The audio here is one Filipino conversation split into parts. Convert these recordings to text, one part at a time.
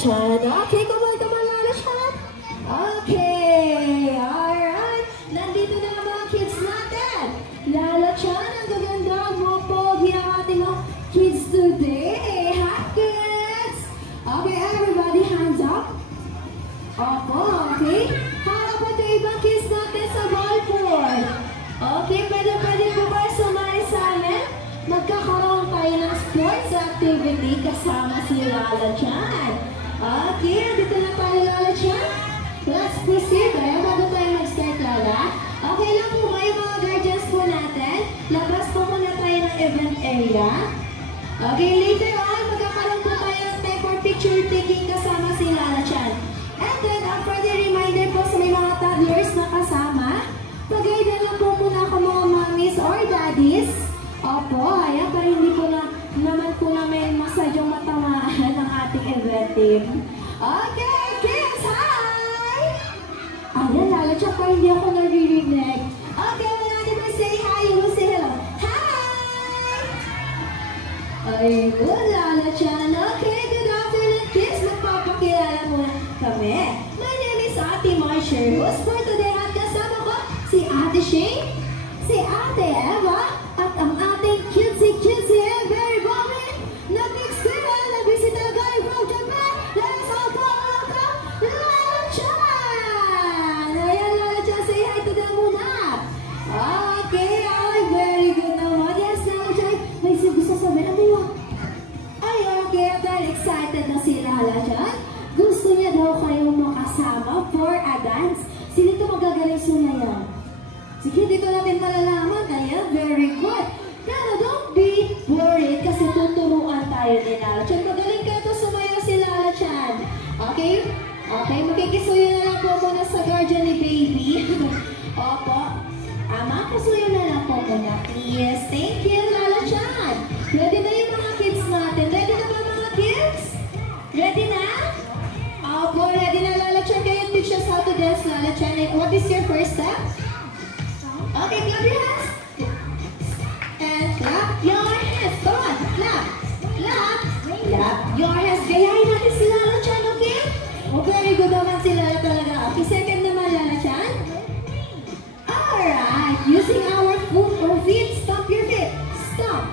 Chan. Okay, come on, Lala Chan. Okay, alright. Nandito na ang mga kids natin. Lala Chan, ang gaganda mo pogi ang ating mga kids today. Hi, kids! Okay, everybody, hands up. Opo, okay. Harap pa ito ibang kids natin sa ballboard. Okay, pwede po ba sumali sa amin? Magkakaroon tayo ng sports activity kasama si Lala Chan. Okay, dito na tayo, Lala Chan. Let's proceed. Bago tayo mag-start, Lala. Okay lang po ba yung mga guardians po natin? Labas po muna tayo ng event area. Okay, later on, magkakaroon po tayo ng time for picture taking kasama si Lala Chan. And then, a friendly reminder po sa may mga toddlers na kasama, pag-guide lang po muna ako mga mommies or daddies. Opo, ayan, para hindi po naman po namin masadyong matamaan ng ating event team. Okay, kids, hi! Ayan, Lala Chan, pa hindi ako naririnig. Okay, when I say hi, you will say hello. Hi! Ayun, Lala Chan. Okay, good afternoon, kids. Magpapakilala muna kami. My name is Ate Marcia, host for today at kasama ko si Ate Shane, si Ate Eva, at ang ating cutesy and very bubbly na big squirrel na bisita galing from Japan. Let's all go welcome Lala Chan! Ayan, Lala Chan, say hi to them muna. Okay, ay, very good naman. Yes, Lala Chan, may gusto sabihin. Ano yun? Ay, okay, very excited na si Lala Chan. Gusto niya daw kayong makasama for a dance. Sino ito magagaling sumayaw? Sige, dito natin malalaman. Ayan, very good. Pero don't be worried kasi tuturuan tayo ni Lala Chan. Magaling ka ito sumayaw si Lala Chan. Okay? Okay, makikisuyo na lang po muna sa guardian ni baby. Opo. Makasuyo na lang po muna. Yes, thank you, Lala Chan. Ready na yung mga kids natin. Ready na ba mga kids? Ready na? Opo, ready na, Lala Chan. Can you teach us how to dance, Lala Chan? What is your first step? Okay, clap your hands. And clap your hands. Come on, clap. Clap. Clap your hands. Gayahin natin si Lala Chan, okay? Oh, very good naman si Lala talaga. Okay, second naman, Lala Chan. Alright, using our foot or feet, stomp your feet. Stomp.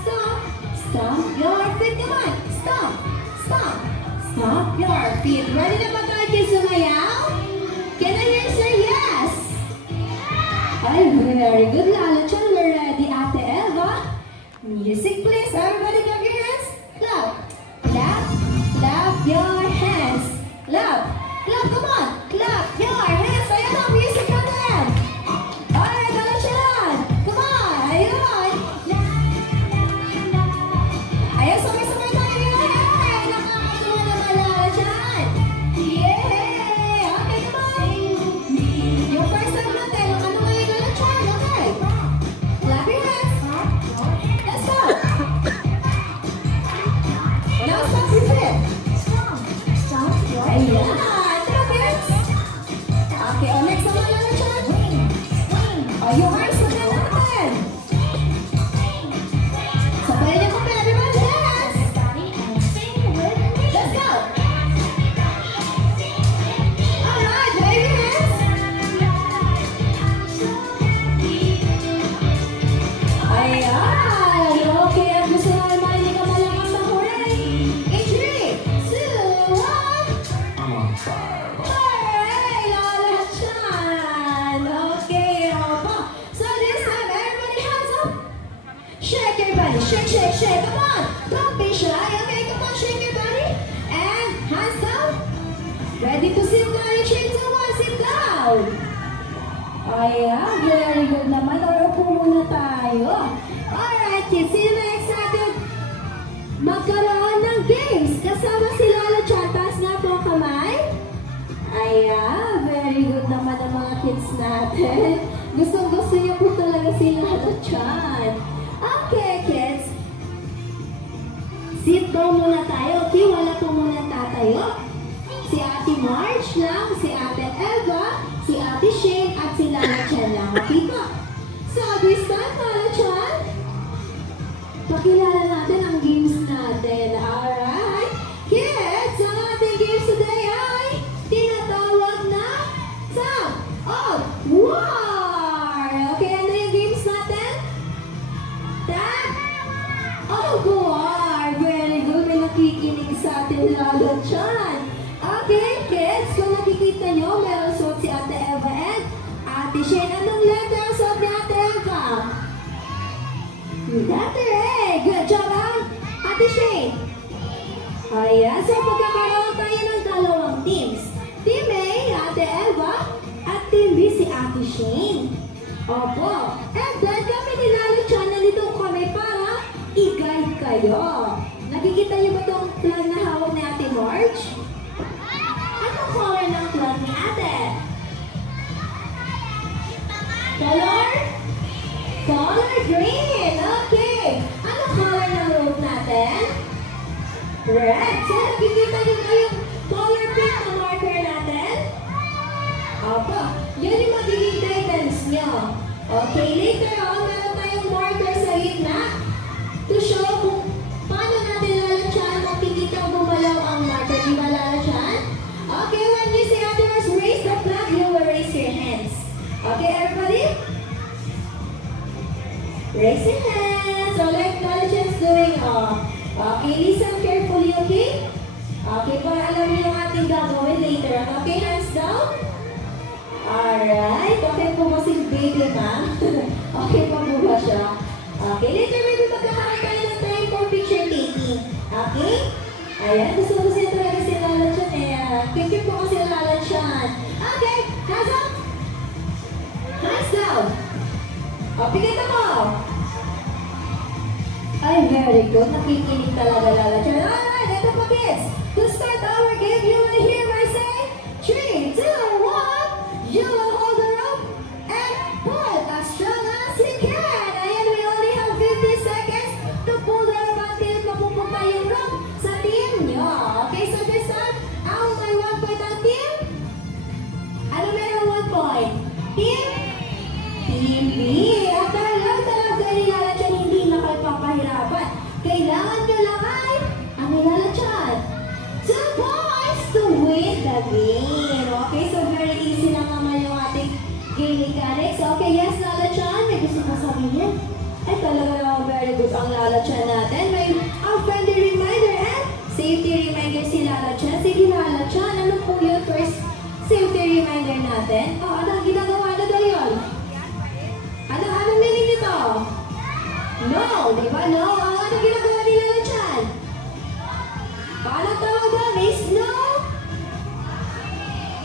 Stomp. Stomp your feet. Come on. Stomp. Stomp. Stomp your feet. Ready na ba tayo kids sumayaw? Can I hear say yes? Ay, very good, Lala Chan. We're ready, Ate Eva. Music, please. Everybody clap your hands. Clap. Clap. Clap your hands. Clap. Clap, come on. Clap your hands. Ayan ang music natin. Alright, Lala Chan. Come on. Ayun. Ayun, sabay-sabay tayo. Yay! Nakakatuwa naman, Lala Chan. Yay! Okay, come on. Yung first time natin, ano ngayon, Lala Chan? Okay. Clap your hands. Let's go. Now stop your feet. Ayan. Clap your hands. Okay, next naman, Lala Chan. Yung arms natin natin. Sabay niyo kung everyone dance. Let's go. Alright, wave your hands. Ayan. Okay, at gusto naman marinig ang malakas na hooray. In 3, 2, 1. I'm on fire. Hooray, Lala Chan. Okay, opo. So this time, everybody hands up. Shake your body, shake, shake, shake. Come on, don't be shy. Okay, come on, shake your body. And hands down. Ready to sit down? You shake to one, sit down. Ayan, very good naman. Or upo muna tayo. Alright, kids, sino na excited magkaroon ng games? Kasama si Lala Chan. Taas nga po ang kamay. Ayan, very good naman ang mga kids natin. Gustong-gusto niyo po talaga si Lala Chan. Okay, kids. Sit down muna tayo. Okay, wala po muna tatayo. Si Ate March lang, si Ate Eva, si Ate Shane, at si Lala Chan lang. Okay po. So, this time, Lala Chan, pakilala natin ang games natin. Alright. Kids, ang ating Letter A. Good job, Ate Shay. Ayan, so magkakaroon tayo ng dalawang teams. Team A, Ate Eva, at Team B, si Ate Shane. Opo. And then kami nilalutyan na dito kami para i-guide kayo. Nakikita niyo ba itong plan na hawak ni Ate Marge? Anong color ng plan ni Ate? Color? Color green. Okay. Anong color ng rope natin? Red. So, nakikita niyo ba yung color pink na marker natin? Opo. Yun yung magiging guidance nyo. Okay, later on, meron tayong marker sa gitna to show kung paano natin lalatyan kung pipitaw gumalaw ang marker. Di ba lalatyan? Okay, when you say afterwards, raise the flag, you will raise your hands. Okay, everybody? Raise your hands. So, like lalatyan's doing, okay, listen carefully, okay? Okay, para alam niyo yung ating gagawin later. Okay, hands down. Alright. Okay po ba si baby, ma'am? Okay po ba siya? Okay, later maybe magkakaroon tayo ng time for picture taking. Okay? Ayan, gusto niya talaga si lalatyan eh. Quick po kasi lalatyan. Okay, hands up. Hands down. Okay, kita mo. Ay, very good. Nakikinig talaga lalatyan. Alright, ito po kids. To start our game, you will hear my say, 3, 2, 1. You will hold the rope and pull as strong as you can. Ayan, we only have 50 seconds to pull the rope until mapupunta yung rope sa team nyo. Okay, so this time, ako may 1 point ang team. Ano meron 1 point? Team? Team B. At talaga nilalatyan, hindi na kayo papahirapan. Kailangan nyo lang ay ang nilalatyan. 2 points to win the game. Okay, so very easy lang naman yung ating game mechanics. Okay, yes, lalatyan. May gusto ko sabihin. Ay, talaga naman very good ang lalatyan natin. May friendly reminder and safety reminder si lalatyan. Sige, lalatyan. Ano po yung first safety reminder natin? Ano ang ginagawa na daw yun? Anong meaning nito? No, di ba? No. Ano ginagawa ni lalatyan? Paano tawag doon? Is no?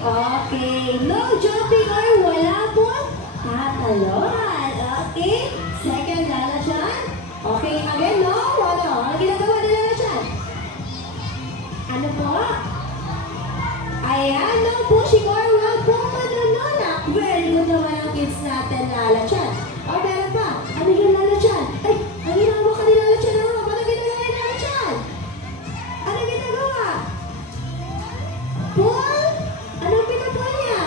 Okay. No jumping or wala pong tatalunan. Okay. Second, lalatyan. Okay. Again, no? Ano? Ano ginagawa ni lalatyan? Ano po? Ayan. No pushing or wala pong tatalunan. Very good naman ang kids natin, lalatyan. O, meron pa. Ano yung lalatyan? Ay, ang ginagawa ka ni lalatyan na rope. Ano ginagawa ni lalatyan? Ano ginagawa? Pull? Anong pinapull niya?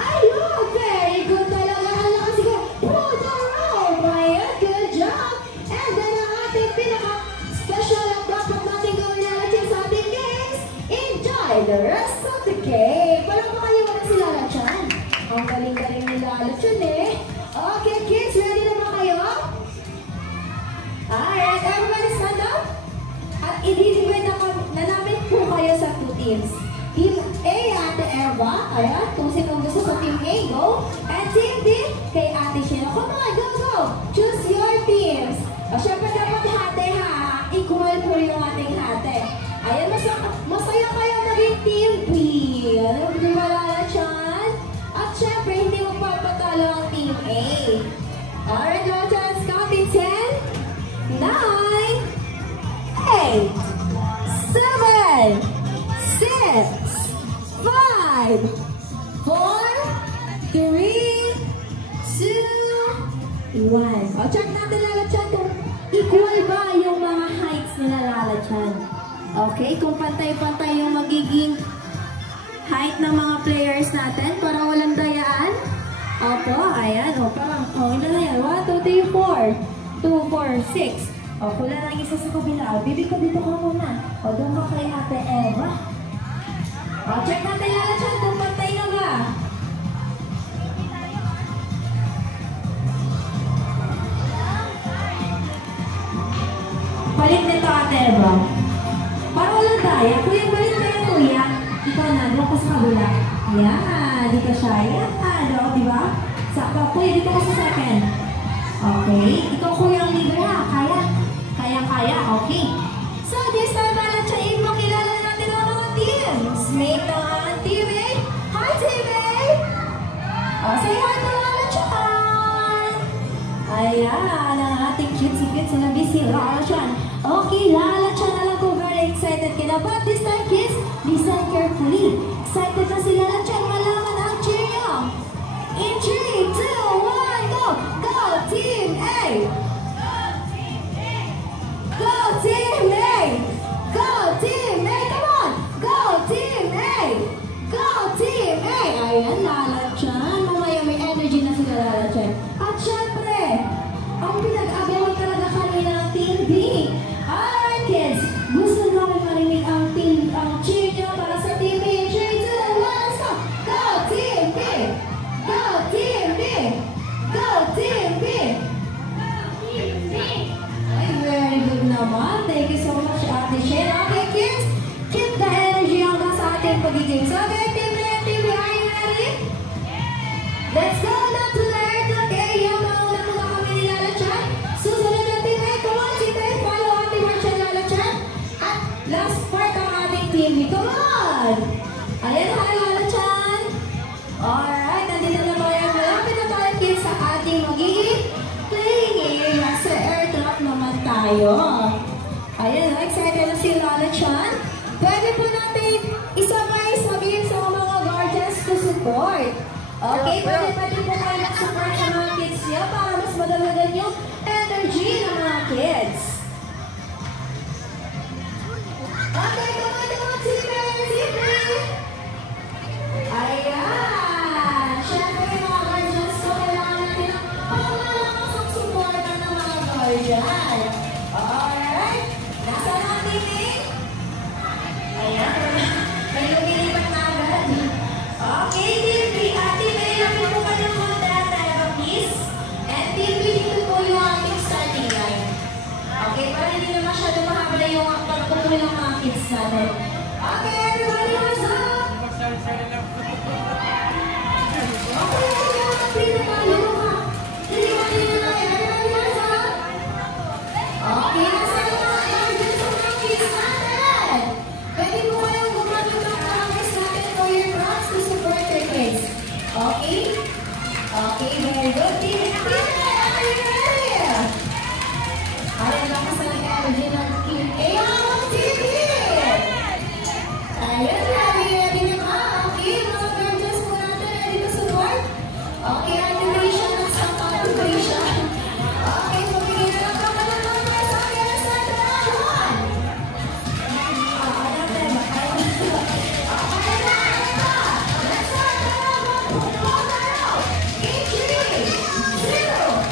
Ayun! Very good talaga. Ano kasi ko? Pull the rope! Ayan, good job! And then ang ating pinaka-special at dapat natin gawin lalatyan sa ating games, enjoy the rest of the game! Walang makaliwan na si lalatyan. Ang galing-galing ni lalatyan eh. Okay, kids, ready na ba kayo? Alright, everybody stand up. At i-divide na namin po kayo sa 2 teams. Team A, Ate Eva. Ayan, kung sino gusto sa Team A, go. And Team B, kay Ate Sheila. Come on, go, go. Choose your teams. O, syempre dapat hate ha. Equal po yung ating hate. Ayan, masaya kayo maging Team B. Ano, di ba lalatyan? At syempre, hindi mo papatalo ang Team A. Alright, lalatyan, counting 10, 9, 8, 7, 6, 5, 4, 3, 2, 1. O, check natin lalatyan kung equal ba yung mga heights nila lalatyan. Okay, kung pantay-pantay yung magiging height ng mga players natin para walang dayaan. Opo, ayan. O, parang, ilan na yan? 1, 2, 3, 4. 2, 4, 6. O, kula lang isa sa kabila. Bibi ko dito ka muna. O, doon ka kay Ate Eva. O, check natin lalatyan kung pantay na ba. Balik nito, Ate Eva. Para walang daya. Kuya, balik kayo, kuya. Ikaw na, doon ka sa kabila. Yan, di ka siya. Yan, di ba? Sakto, kuya, dito ka sa second. Okay? Ikaw kuya ang leader ha. Kaya? Kaya. Okay. So, this time na siya ipakilala natin ang mga teams. Mate ng ating teammate. Hi, teammate! Say hi to Lala Chan! Ayan, ang ating cutesy na busy Lala Chan. Okay, Lala Chan, alam ko very excited ka na. But this time, kids, listen carefully. Excited na si Lala Chan. Malaman ang cheer niyo. In 3, 2, 1, go! Go, Team A! Go, Team A! Go, Team A! Come on! Go, Team A! Go, Team A! Ayan, Lala Chan. Mamaya may energy na sila Lala Chan. At syempre, ang pinag-agawan talaga kanina ng Team B. Alright, kids. Gusto namin marinig ang cheer nyo para sa Team B. 3, 2, 1, let's go! Go, Team B! Go, Team B! Go, Team B! Ay, very good naman. Thank you so much, Ate Shane. Okay, kids, keep the energy hanggang sa ating pagiging. So, okay, Team B and Team B, are you ready? Let's go down to the earth. Okay, yung mauna muna kami ni Lala Chan. Susunod ang Team A. Come on, Team A. Follow Ate Marcia, Lala Chan. At last part ang ating Team B. Come on! Ayan, hi, Lala Chan. Alright, nandito na tayo. Malapit na tayo, kids, sa ating magiging playing area. Sa airdrop naman tayo. Ayan, excited na si Lala Chan. Pwede po natin isabay sabihin sa mga guardians to support. Okay, pwede po kayo mag-support sa mga kids niya para mas madalagan yung energy ng mga kids. Okay, come on, Team A, Team B. Ayan! Siyempre yung mga guardians ko, kailangan natin ng pangalakas support ng mga guardians. Alright, nasa mga teammate? Ayan, may lumilipat na agad. Okay, Team B, Team A, lapit po kayo ng konti, please. And Team B, dito po yung ating starting line. Okay, para hindi na masyado mahaba yung pagtuloy ng mga kids natin. Okay, everybody, what's up? Okay, nasa yung mga energy sa mga kids natin. Pwede po kayong gumamit ng practice natin for your props to support your kids. Okay? Okay, very good. Team A, are you ready? Ayan lang kasi nag-energy ng Team A. Team B! Ayan, ready na ba? Okay, mga guardians po natin, ready to support? Okay, activation at some activation. Okay, so bigyan na lang kami ng numbers. Okay, let's start the round one. Let's start the round one. In 3, 2, 1,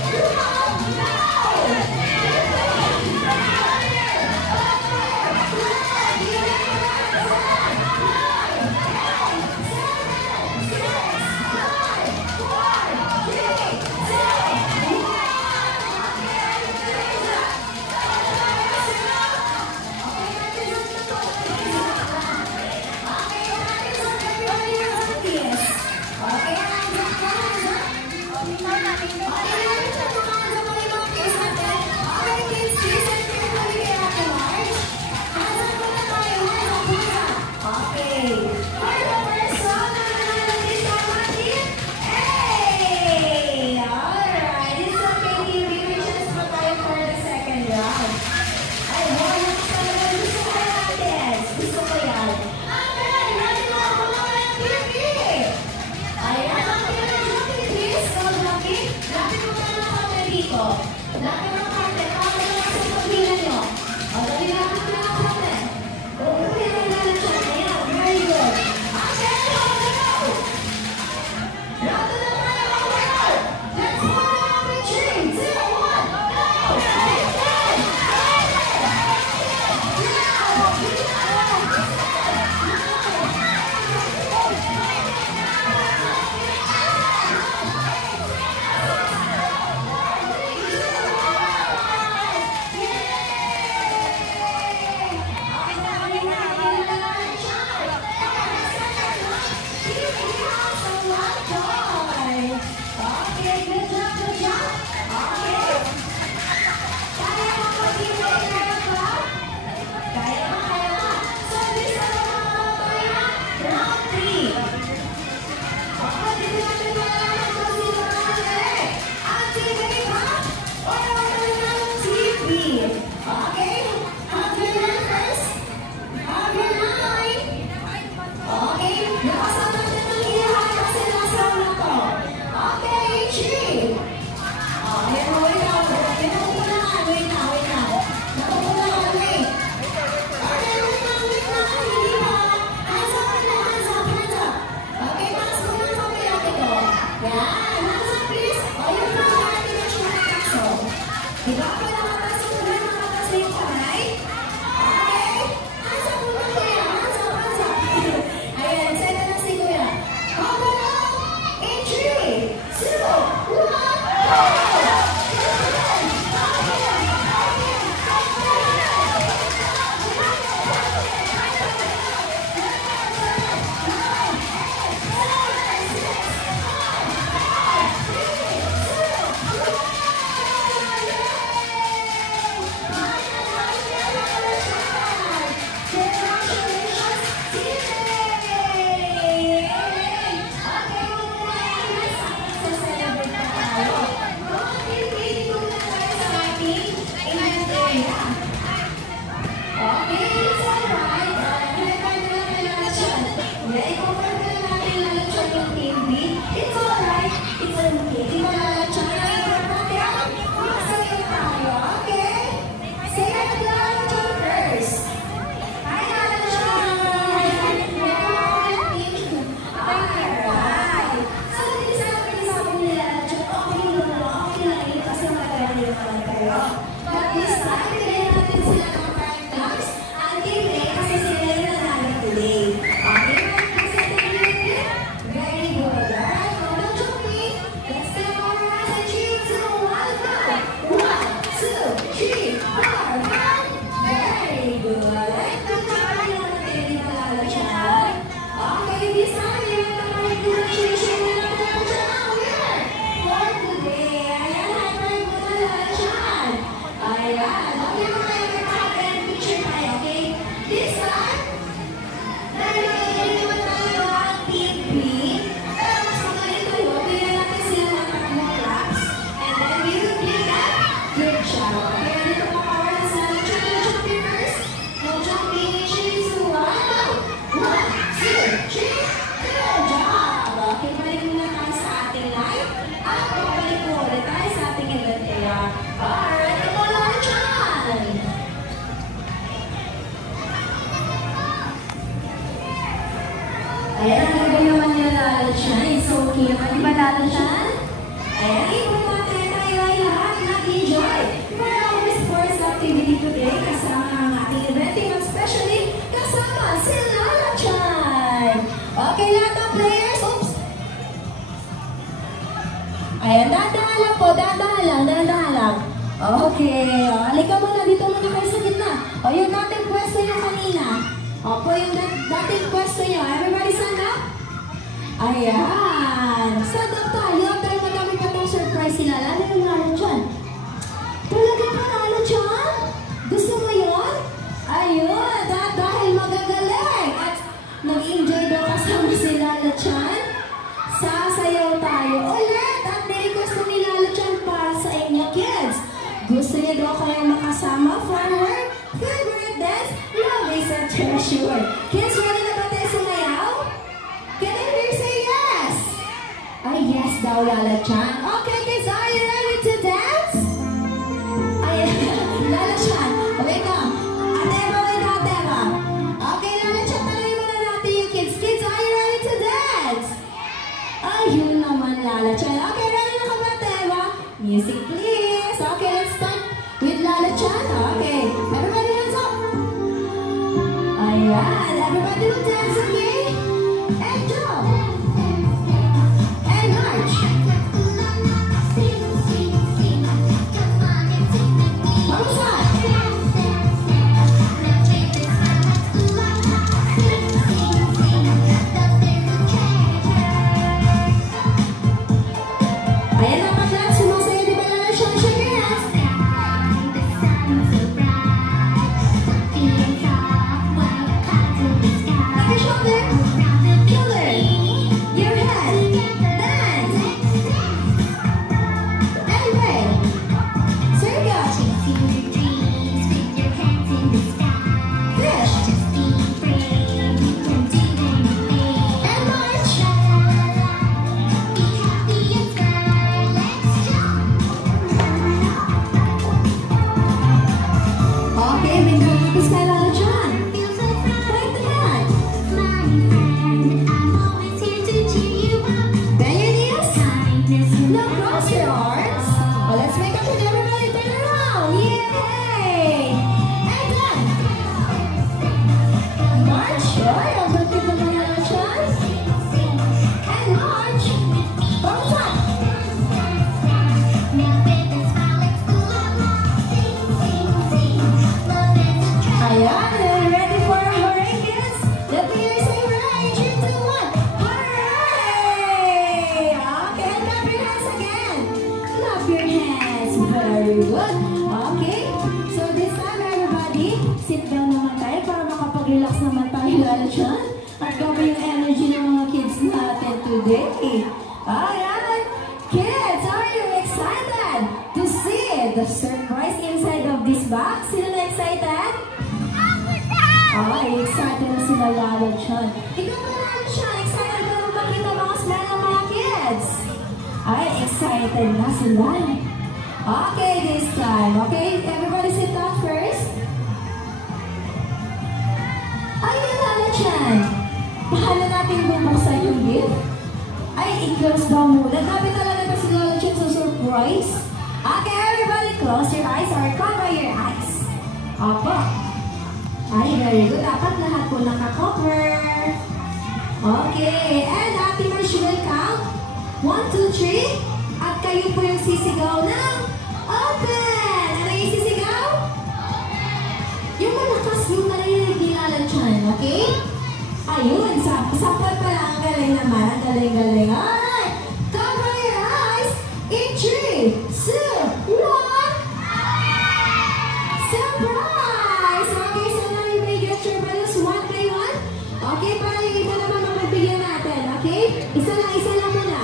Okay naman, di ba lalo siya? Ayan, ipon natin tayo ay lahat nag-enjoy for our sports activity today kasama ang ating eventing, especially kasama si Lala Chan. Okay, lahat ng players, oops! Ayan, dahan-dahan lang po, dahan-dahan lang. Okay, halika muna, dito muna kayo sa gitna. O, yung dating pwesto nyo kanina. Opo, yung dating pwesto nyo. Everybody stand up? Ayan. Stand up tayo. Pero madami pa itong surprise sila. Lalo yung Lalo Chan. Talaga pa Lalo Chan? Gusto mo yun? Ayun, dahil magagaling. At nag-enjoy daw kasama si Lalo Chan. Sasayaw tayo ulit. At nirequest ni Lalo Chan para sa inyo kids. Gusto niya daw kayong makasama for her favorite dance, Love is a Treasure. Kids, ready na ba tayo sumayaw? Can I hear say yes? Ay, yes daw, Lala Chan. Okay, kids, are you ready to dance? Ay, Lala Chan, wait up. Atema, wait up, Atema. Okay, Lala Chan, tanongin muna natin yung kids. Kids, are you ready to dance? Ayun naman, Lala Chan. Okay, ready na ka ba, Atema? Music, please. Okay, let's start with Lala Chan. Okay, everybody hands up. Ayan, everybody will dance, okay? And jump. And march. Vamos lá. Ayan na pala, sumasayo di ba Lala Chan? Shake your hands. Your shoulder, shoulder, your head, dance, and wave, circle, fish, and march. Okay, binigyan ka Lala Chan. Point the hand. Bend your knees. Now cross your arms. Well, let's make up with everybody. Turn around. Yay! And then march. Right, ang ganda naman Lala Chan. And march. Thumbs up. Ayan, ready for a hooray, kids? Let me hear you say hooray. 3, 2, 1. Hooray! Okay, clap your hands again. Clap your hands. Very good. Okay, so this time, everybody, sit down naman tayo para makapag-relax naman tayo, Lala Chan. At cover yung energy ng mga kids natin today. Alright, kids, are you excited to see the surprise inside of this box? Sino na excited? Ay, excited na sila Lala Chan. Ikaw ba Lala Chan? Excited ka na makita mga smile ng mga kids? Ay, excited na sila. Okay, this time. Okay, everybody sit down first. Ayun, Lala Chan. Paano natin bubuksan yung gift? Ay, i-close daw muna. Dapat talaga ba si Lala Chan sa surprise? Okay, everybody close your eyes or cover your eyes. Opo. Ay, very good. Dapat lahat po naka-cover. Okay, and Ate Marsh will count. 1, 2, 3. At kayo po yung sisigaw ng open! Ano yung sisigaw? Yung malakas yung narinig ni Lala Chan, okay? Ayun, sample pa lang. Ang galing naman. Ang galing-galing. Alright! Cover your eyes in 3, 2, 1. Surprise! Okay, so now you may get your balloons 1 by 1. Okay, para yung iba naman magbigyan natin. Okay? Isa lang muna.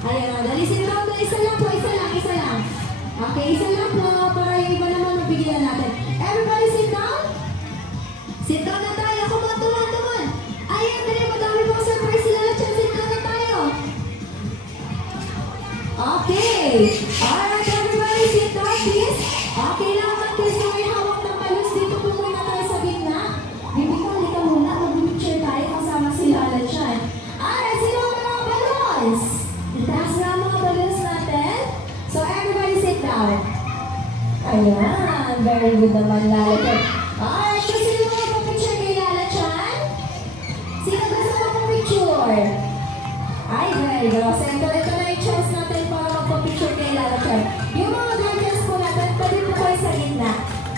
Ayan, dalisin lang po. Isa lang. Okay, isa lang po para yung iba naman magbigyan natin. Everybody sit down. Sit down na tayo. Come on. Ayan, dali, madami pong surprise sila. Sit down na tayo. Okay. Alright, everybody sit down, please. Okay lang naman, kids, na may hawak ng balloons. Dito po muna tayo sa gitna. Bibigyan ka muna. Mag-picture tayo kasama si Lala Chan. Alright, sino ang mga balloons? Ayan, very good naman, Lala Chan. Alright, so sino magpapicture kay Lala Chan? Sino gusto magpapicture? Ay, very good. So, ito na yung chance natin para magpapicture kay Lala Chan. Yung mga guardians po natin, pwede po kayo sa gitna.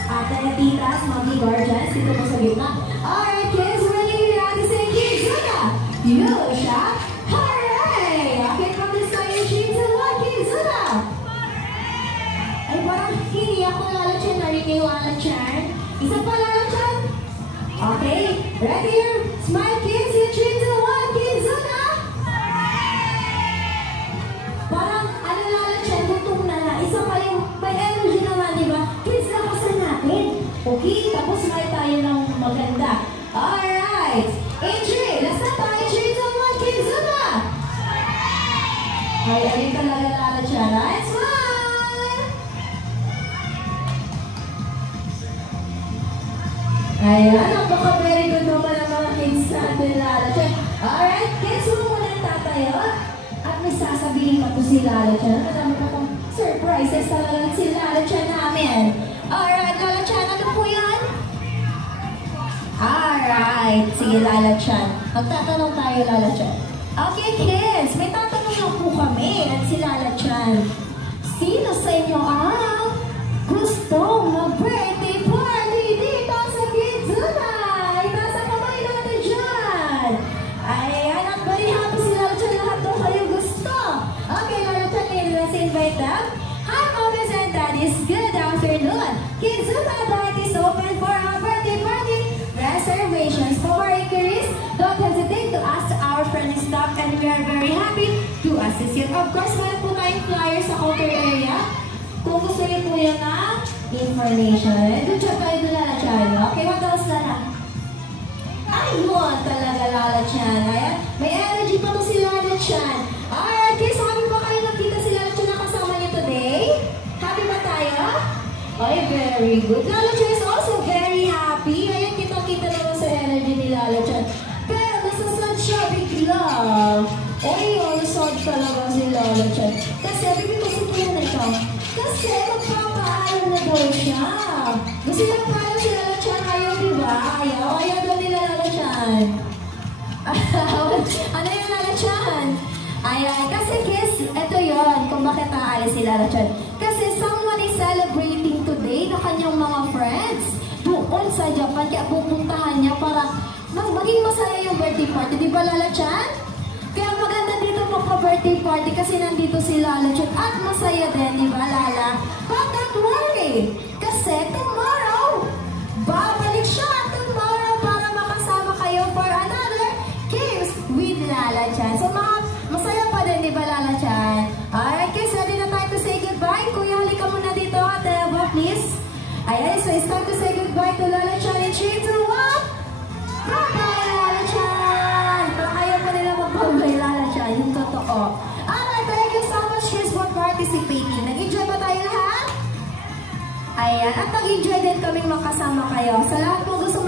Ate, titas, mami, guardians, dito po sa gitna. Alright, kids, ready to react say kids, Zuna! You, Shaq! Hooray! Okay, from this time, 3, 2, 1, kids, Zuna! Ay, parang hindi ako Lala Chan, narinig yung Lala Chan. Isa pa Lala Chan? Okay, ready? Smile, kids, in 3, 2, 1, kids, Zuna! Parang, ano Lala Chan, gutom na na. Isa pa yung, may energy naman, di ba? Kids, lakasan natin. Okay, tapos smile tayo ng maganda. Alright, in 3, last na tayo, 3, 2, 1, kids, Zuna! Ay, ayun talaga Lala Chan. Right, smile! Ayan, napaka-very good naman ang mga kids natin, Lala Chan. Alright, kids, huwag mo nang tatayo. At may sasabihin pa to si Lala Chan. Madami pa pang surprises talaga si Lala Chan namin. Alright, Lala Chan, ano po yan? Alright, sige Lala Chan. Magtatanong tayo, Lala Chan. Okay, kids, may tatanong lang po kami at si Lala Chan. Sino sa inyo ang gustong mag-birthday party dito sa Kids Zuna? Itaas ang kamay natin dyan. Ayan, at very happy si Lala Chan. Lahat daw kayo gusto. Okay, Lala Chan, let's invite them. Hi, mommies and daddies. Good afternoon. Kids Zuna Party is open for our birthday party. Reservations for inquiries. Don't hesitate to ask our friend staff and we are very happy to assist you. Of course, meron po tayong flyers sa counter area. Kung gusto niyo po yan na information. Good job kayo doon, Lala Chan. Okay, what else na lang? Ayun talaga, Lala Chan. Ayan, may energy pa to si Lala Chan. Alright, guys, happy ba kayo nakita si Lala Chan na kasama niyo today? Happy ba tayo? Ay, very good. Lala Chan is also very happy. Ayan, kita-kita naman sa energy ni Lala Chan. Pero nasasad siya bigla. Oy, nasasad talaga si Lala Chan. Kasi, bibig ko sa puno na ito. Kasi, magpapaalam na daw siya. Gusto niya paalam si Lala Chan. Ayaw, diba? Ayaw daw ni Lala Chan. Ano yung Lala Chan? Ayan, kasi kids, ito yon kung bakit aalis si Lala Chan. Kasi someone is celebrating today na kanyang mga friends doon sa Japan. Kaya pupuntahan niya para maging masaya yung birthday party. Di ba, Lala Chan? Kaya maganda dito magpa-birthday party kasi nandito si Lala Chan. At masaya din, di ba, Lala? But don't worry, kasi tomorrow, babalik siya tomorrow para makasama kayo for another games with Lala Chan. So, masaya pa din, di ba, Lala Chan? Alright, guys, ready na tayo to say goodbye. Kuya, halika muna dito, Ate Eva, please. Ayan, so it's time to say goodbye to Lala Chan in 3, 2, 1. Bye-bye, Lala Chan! Kung ayaw mo nila mag-bye, Lala Chan, yung totoo. Alright, thank you so much, kids, for participating. Nag-enjoy ba tayo lahat? Ayan, at nag-enjoy din kaming makasama kayo. Sa lahat po gusto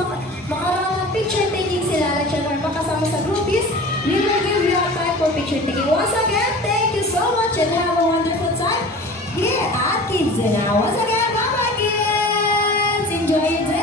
makaroon ng picture taking si Lala Chan or makasama sa groupies, we will give you a time for picture taking. Once again, thank you so much and have a wonderful time here at Kids Zuna. Once again, bye-bye, kids! Enjoy it.